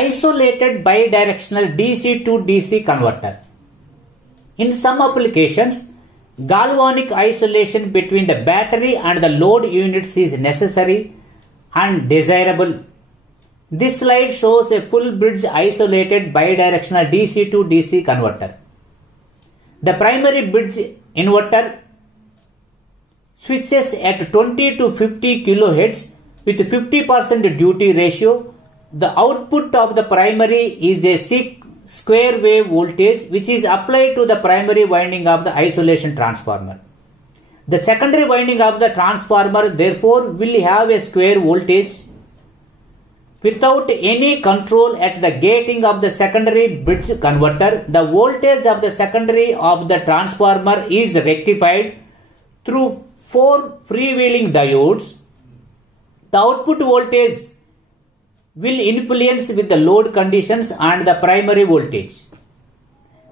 isolated bidirectional DC to DC converter. In some applications, galvanic isolation between the battery and the load units is necessary and desirable. This slide shows a full bridge isolated bidirectional DC to DC converter. The primary bridge inverter switches at 20 to 50 kHz with 50% duty ratio. The output of the primary is a square wave voltage which is applied to the primary winding of the isolation transformer. The secondary winding of the transformer therefore will have a square voltage. Without any control at the gating of the secondary bridge converter, the voltage of the secondary of the transformer is rectified through 4 freewheeling diodes. The output voltage will influence with the load conditions and the primary voltage.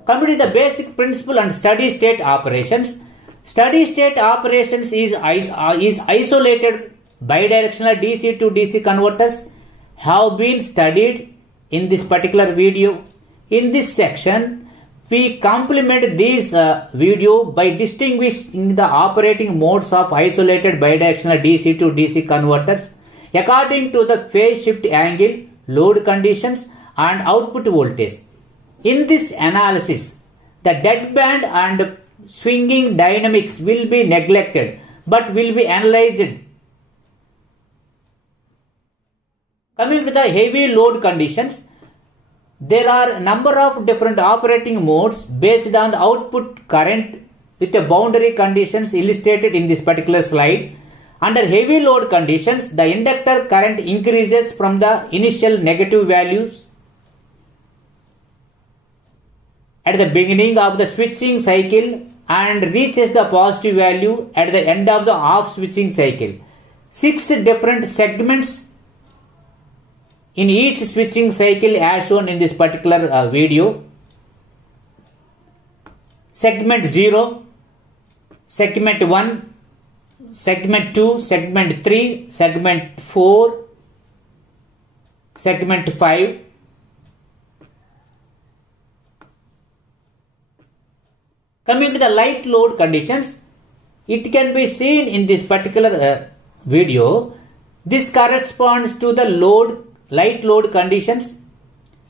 Coming to the basic principle and steady state operations. Steady state operations is isolated bidirectional DC to DC converters have been studied in this particular video. In this section, we complement this video by distinguishing the operating modes of isolated bidirectional DC to DC converters according to the phase shift angle, load conditions and output voltage. In this analysis, the deadband and swinging dynamics will be neglected but will be analyzed. Coming to the heavy load conditions, there are a number of different operating modes based on the output current with the boundary conditions illustrated in this particular slide. Under heavy load conditions, the inductor current increases from the initial negative values at the beginning of the switching cycle and reaches the positive value at the end of the off switching cycle. 6 different segments in each switching cycle as shown in this particular video. Segment 0, segment 1, segment 2, segment 3, segment 4, segment 5. Coming to the light load conditions, it can be seen in this particular video. This corresponds to the light load conditions.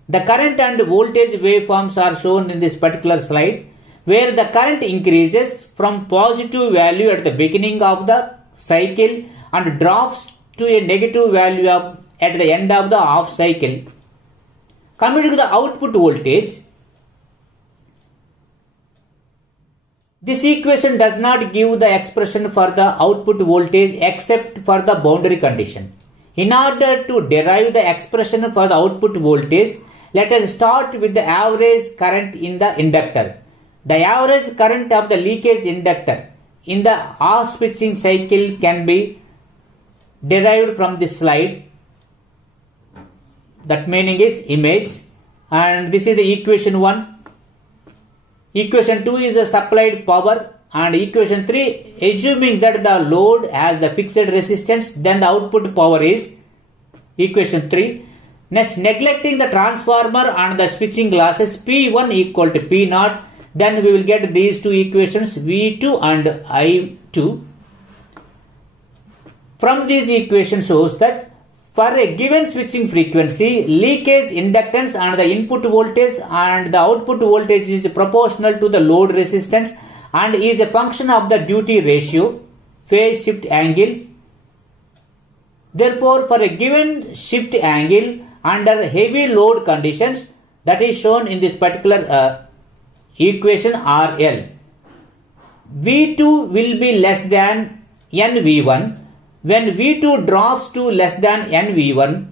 The current and voltage waveforms are shown in this particular slide, where the current increases from positive value at the beginning of the cycle and drops to a negative value at the end of the off cycle. Coming to the output voltage, this equation does not give the expression for the output voltage except for the boundary condition. In order to derive the expression for the output voltage, let us start with the average current in the inductor. The average current of the leakage inductor in the off switching cycle can be derived from this slide. That meaning is image, and this is the equation 1. Equation 2 is the supplied power, and equation 3, assuming that the load has the fixed resistance, then the output power is equation 3. Next, neglecting the transformer and the switching losses, P1 equal to P0, then we will get these two equations, V2 and I2. From these equations shows that for a given switching frequency, leakage inductance and the input voltage and the output voltage is proportional to the load resistance and is a function of the duty ratio, phase shift angle. Therefore, for a given shift angle under heavy load conditions, that is shown in this particular equation RL, V2 will be less than NV1. When V2 drops to less than NV1,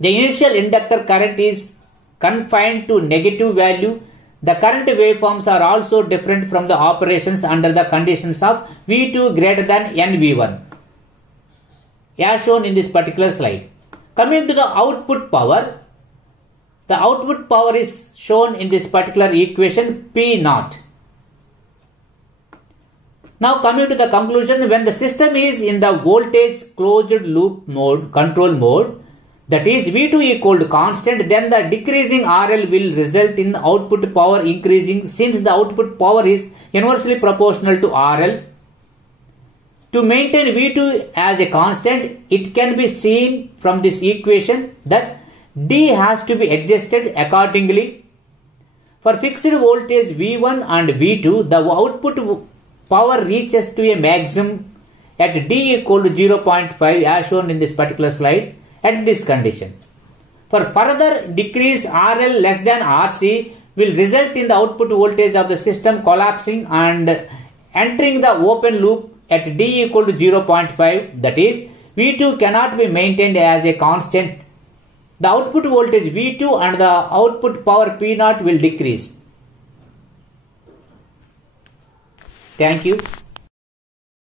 the initial inductor current is confined to negative value. The current waveforms are also different from the operations under the conditions of V2 greater than NV1, as shown in this particular slide. Coming to the output power, the output power is shown in this particular equation P0. Now coming to the conclusion, when the system is in the voltage closed loop mode, control mode, that is V2 equal to constant, then the decreasing RL will result in output power increasing, since the output power is inversely proportional to RL. To maintain V2 as a constant, it can be seen from this equation that D has to be adjusted accordingly. For fixed voltage V1 and V2, the output power reaches to a maximum at D equal to 0.5 as shown in this particular slide at this condition. For further decrease, RL less than RC will result in the output voltage of the system collapsing and entering the open loop at D equal to 0.5, that is, V2 cannot be maintained as a constant. The output voltage V2 and the output power P0 will decrease. Thank you.